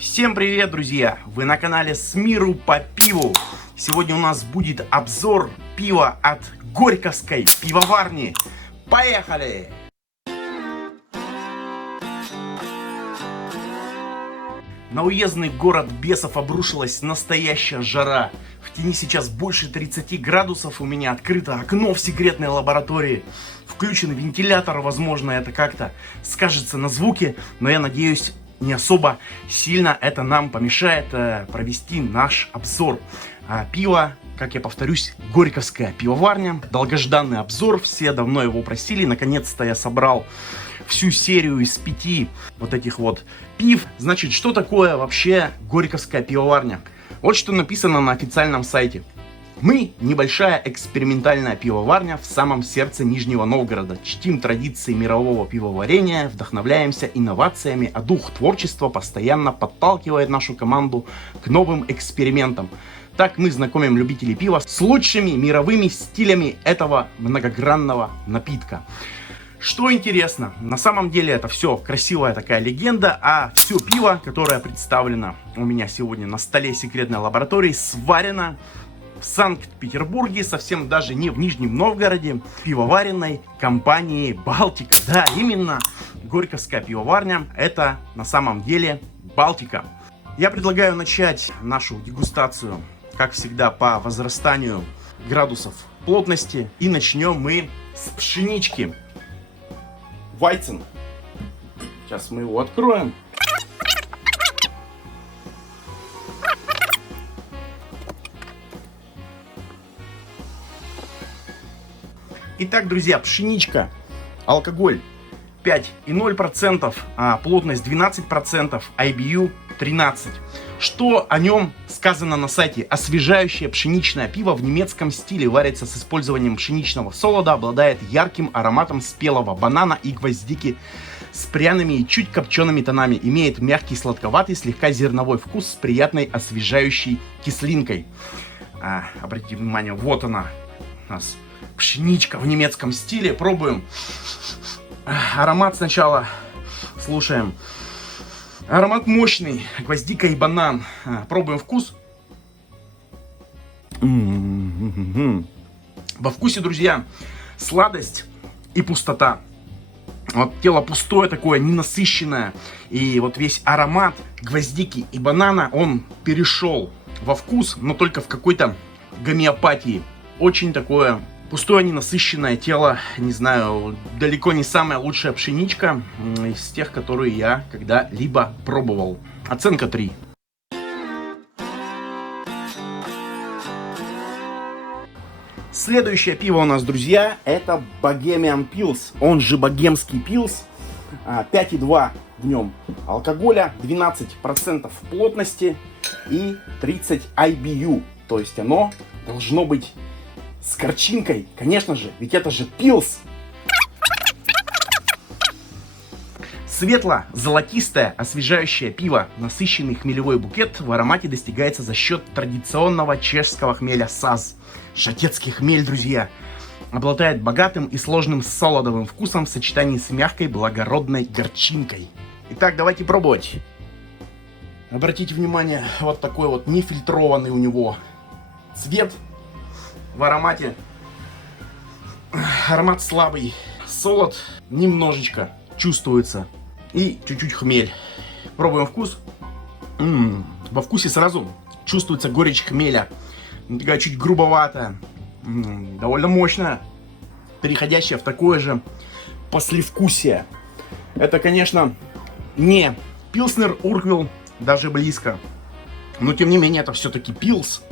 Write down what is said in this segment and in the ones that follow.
Всем привет, друзья! Вы на канале С миру по пиву. Сегодня у нас будет обзор пива от Горьковской пивоварни. Поехали! На уездный город бесов обрушилась настоящая жара. В тени сейчас больше 30 градусов, у меня открыто окно в секретной лаборатории. Включен вентилятор, возможно, это как-то скажется на звуке, но я надеюсь, не особо сильно это нам помешает провести наш обзор. Пиво, как я повторюсь, Горьковская пивоварня. Долгожданный обзор, все давно его просили. Наконец-то я собрал всю серию из 5 вот этих вот пив. Значит, что такое вообще Горьковская пивоварня? Вот что написано на официальном сайте. Мы небольшая экспериментальная пивоварня в самом сердце Нижнего Новгорода. Чтим традиции мирового пивоварения, вдохновляемся инновациями, а дух творчества постоянно подталкивает нашу команду к новым экспериментам. Так мы знакомим любителей пива с лучшими мировыми стилями этого многогранного напитка. Что интересно, на самом деле это все красивая такая легенда, а все пиво, которое представлено у меня сегодня на столе секретной лаборатории, сварено в Санкт-Петербурге, совсем даже не в Нижнем Новгороде, пивоваренной компании Балтика. Да, именно Горьковская пивоварня, это на самом деле Балтика. Я предлагаю начать нашу дегустацию, как всегда, по возрастанию градусов плотности. И начнем мы с пшенички. Вайцен. Сейчас мы его откроем. Итак, друзья, пшеничка, алкоголь 5,0%, плотность 12%, IBU 13%. Что о нем сказано на сайте? Освежающее пшеничное пиво в немецком стиле, варится с использованием пшеничного солода, обладает ярким ароматом спелого банана и гвоздики с пряными и чуть копчеными тонами, имеет мягкий сладковатый, слегка зерновой вкус с приятной освежающей кислинкой. Обратите внимание, вот она у нас. Пшеничка в немецком стиле. Пробуем. Аромат сначала слушаем. Аромат мощный. Гвоздика и банан. Пробуем вкус. Во вкусе, друзья, сладость и пустота. Вот тело пустое такое, ненасыщенное. И вот весь аромат гвоздики и банана, он перешел во вкус, но только в какой-то гомеопатии. Очень такое пустое, ненасыщенное тело, не знаю, далеко не самая лучшая пшеничка из тех, которые я когда-либо пробовал. Оценка 3. Следующее пиво у нас, друзья, это Bohemian Pils, он же богемский пилс. 5,2 в нем алкоголя, 12% плотности и 30 IBU. То есть оно должно быть с горчинкой, конечно же, ведь это же пилс. Светло-золотистое освежающее пиво, насыщенный хмелевой букет в аромате достигается за счет традиционного чешского хмеля САЗ. Шатецкий хмель, друзья, обладает богатым и сложным солодовым вкусом в сочетании с мягкой благородной горчинкой. Итак, давайте пробовать. Обратите внимание, вот такой вот нефильтрованный у него цвет. В аромате аромат слабый, солод немножечко чувствуется и чуть-чуть хмель. Пробуем вкус. Во вкусе сразу чувствуется горечь хмеля, такая чуть грубоватая, довольно мощная, переходящая в такое же послевкусие. Это, конечно, не пилснер Урквилл, даже близко, но тем не менее это все-таки пилс.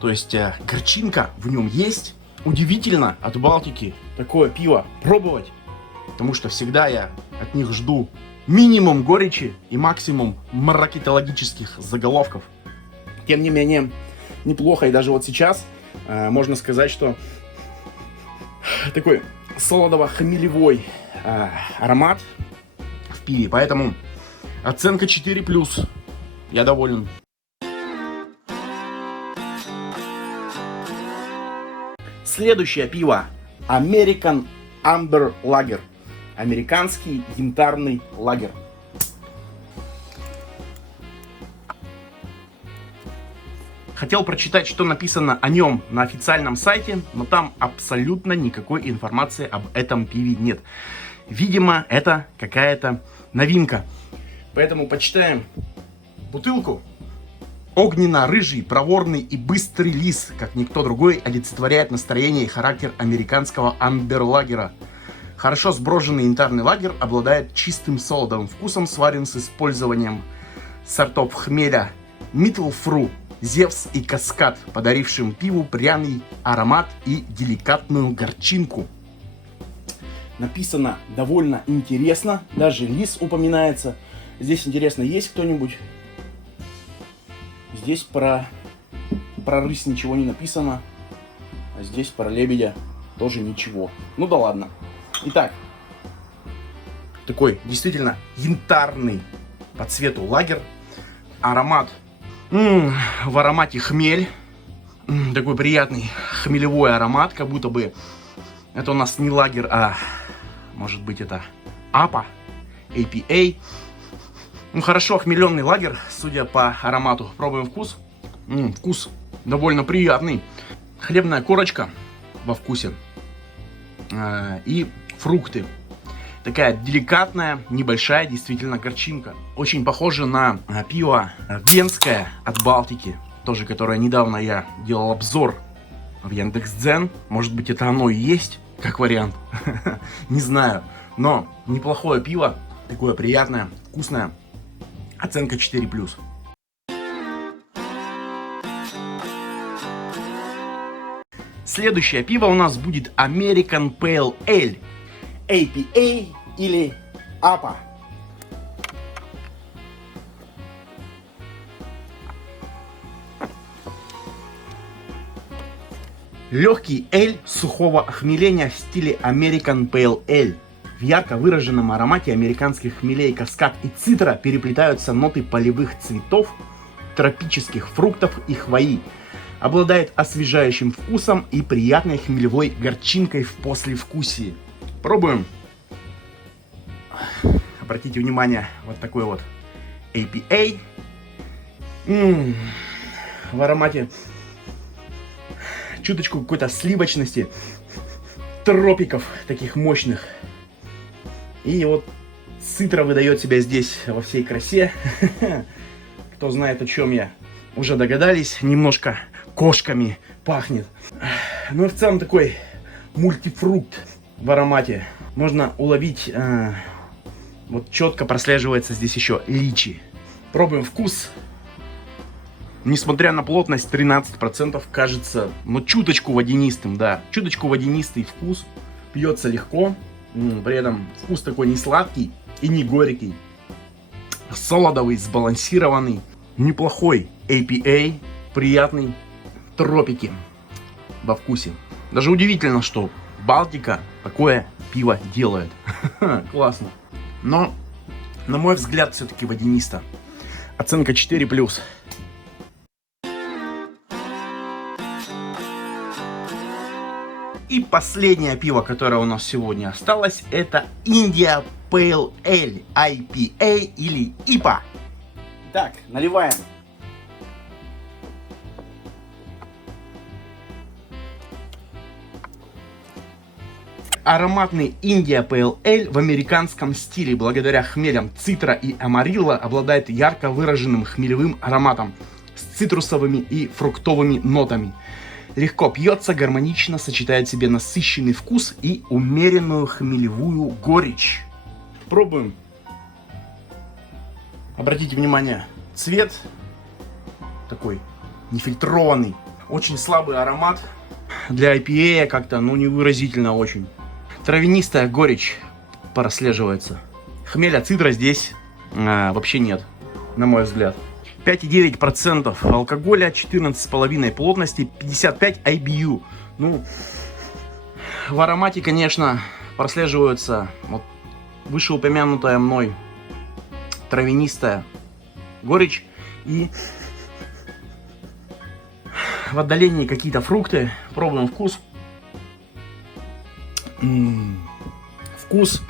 То есть горчинка в нем есть. Удивительно от Балтики такое пиво пробовать, потому что всегда я от них жду минимум горечи и максимум маркетологических заголовков. Тем не менее, неплохо. И даже вот сейчас можно сказать, что такой солодово-хмелевой аромат в пиве. Поэтому оценка 4+. Я доволен. Следующее пиво American Amber Lager. Американский янтарный лагер. Хотел прочитать, что написано о нем на официальном сайте, но там абсолютно никакой информации об этом пиве нет. Видимо, это какая-то новинка. Поэтому почитаем бутылку. Огненно-рыжий, проворный и быстрый лис, как никто другой, олицетворяет настроение и характер американского амберлагера. Хорошо сброженный янтарный лагер обладает чистым солодовым вкусом, сварен с использованием сортов хмеля Митлфру, Зевс и Каскад, подарившим пиву пряный аромат и деликатную горчинку. Написано довольно интересно, даже лис упоминается. Здесь интересно, есть кто-нибудь? Здесь про рысь ничего не написано, а здесь про лебедя тоже ничего. Ну да ладно. Итак, такой действительно янтарный по цвету лагер. Аромат. В аромате хмель. Такой приятный хмелевой аромат, как будто бы это у нас не лагер, а может быть это APA. Ну хорошо, хмеленый лагер, судя по аромату. Пробуем вкус. Вкус довольно приятный. Хлебная корочка во вкусе. И фрукты. Такая деликатная, небольшая действительно горчинка. Очень похоже на пиво венское от Балтики. Тоже, которое недавно я делал обзор в Яндекс.Дзен. Может быть, это оно и есть, как вариант. Не знаю. Но неплохое пиво. Такое приятное, вкусное. Оценка 4+. Следующее пиво у нас будет American Pale Ale. APA или APA. Легкий эль сухого охмеления в стиле American Pale Ale. В ярко выраженном аромате американских хмелей Каскад и цитра переплетаются ноты полевых цветов, тропических фруктов и хвои. Обладает освежающим вкусом и приятной хмелевой горчинкой в послевкусии. Пробуем. Обратите внимание, вот такой вот APA. В аромате чуточку какой-то сливочности, тропиков таких мощных. И вот цитра выдает себя здесь во всей красе. Кто знает, о чем я, уже догадались. Немножко кошками пахнет. Ну и в целом такой мультифрукт в аромате. Можно уловить, вот четко прослеживается здесь еще личи. Пробуем вкус. Несмотря на плотность 13%, кажется, но чуточку водянистым, да. Чуточку водянистый вкус. Пьется легко. При этом вкус такой не сладкий и не горький. Солодовый, сбалансированный. Неплохой APA. Приятный. Тропики во вкусе. Даже удивительно, что Балтика такое пиво делает. Классно. Но, на мой взгляд, все-таки водянисто. Оценка 4+. И последнее пиво, которое у нас сегодня осталось, это India Pale Ale, IPA или IPA. Так, наливаем. Ароматный India Pale Ale в американском стиле, благодаря хмелям цитра и амарилла, обладает ярко выраженным хмелевым ароматом с цитрусовыми и фруктовыми нотами. Легко пьется, гармонично сочетает в себе насыщенный вкус и умеренную хмелевую горечь. Пробуем. Обратите внимание, цвет такой нефильтрованный. Очень слабый аромат. Для IPA как-то, ну, невыразительно очень. Травянистая горечь прослеживается. Хмеля цитра здесь вообще нет, на мой взгляд. 5,9% алкоголя, 14,5 плотности, 55 IBU. Ну, в аромате, конечно, прослеживается вот вышеупомянутая мной травянистая горечь и в отдалении какие-то фрукты. Пробуем вкус. Вкус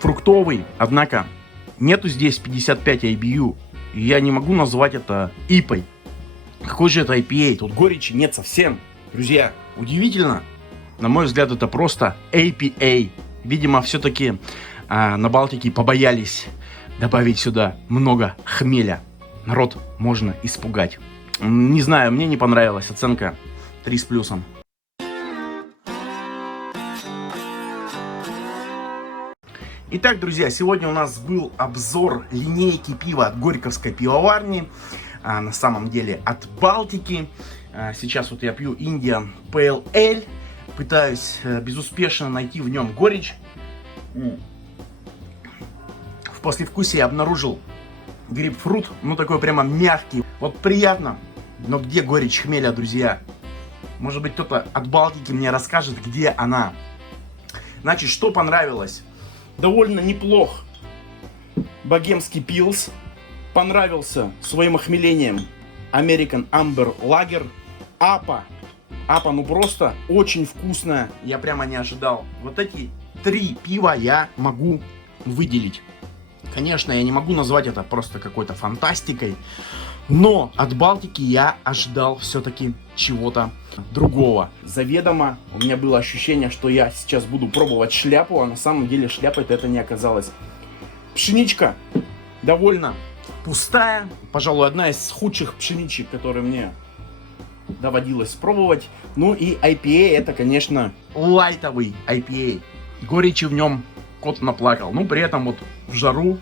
фруктовый, однако нету здесь 55 IBU. Я не могу назвать это ипой. Какой же это IPA? Тут горечи нет совсем. Друзья, удивительно. На мой взгляд, это просто IPA. Видимо, все-таки на Балтике побоялись добавить сюда много хмеля. Народ можно испугать. Не знаю, мне не понравилась оценка 3 с плюсом. Итак, друзья, сегодня у нас был обзор линейки пива от Горьковской пивоварни. На самом деле от Балтики. Сейчас вот я пью Indian Pale Ale. Пытаюсь безуспешно найти в нем горечь. В послевкусии я обнаружил грейпфрут, ну такой прямо мягкий. Вот приятно, но где горечь хмеля, друзья? Может быть, кто-то от Балтики мне расскажет, где она. Значит, что понравилось? Довольно неплох богемский пилс. Понравился своим охмелением American Amber Lager. Апа, ну просто очень вкусная. Я прямо не ожидал. Вот эти 3 пива я могу выделить. Конечно, я не могу назвать это просто какой-то фантастикой, но от Балтики я ожидал все-таки чего-то другого. Заведомо у меня было ощущение, что я сейчас буду пробовать шляпу, а на самом деле шляпой это не оказалось. Пшеничка довольно пустая. Пожалуй, одна из худших пшеничек, которые мне доводилось пробовать. Ну и IPA это, конечно, лайтовый IPA. Горечи в нем кот наплакал. Ну, при этом вот в жару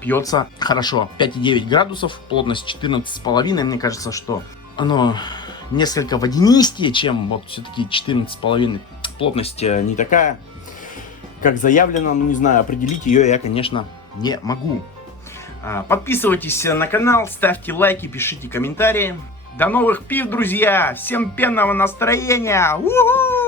пьется хорошо. 5,9 градусов, плотность 14,5. Мне кажется, что оно несколько водянистее, чем вот все-таки 14,5. Плотность не такая, как заявлено. Ну, не знаю, определить ее я, конечно, не могу. Подписывайтесь на канал, ставьте лайки, пишите комментарии. До новых пив, друзья! Всем пенного настроения! У-ху!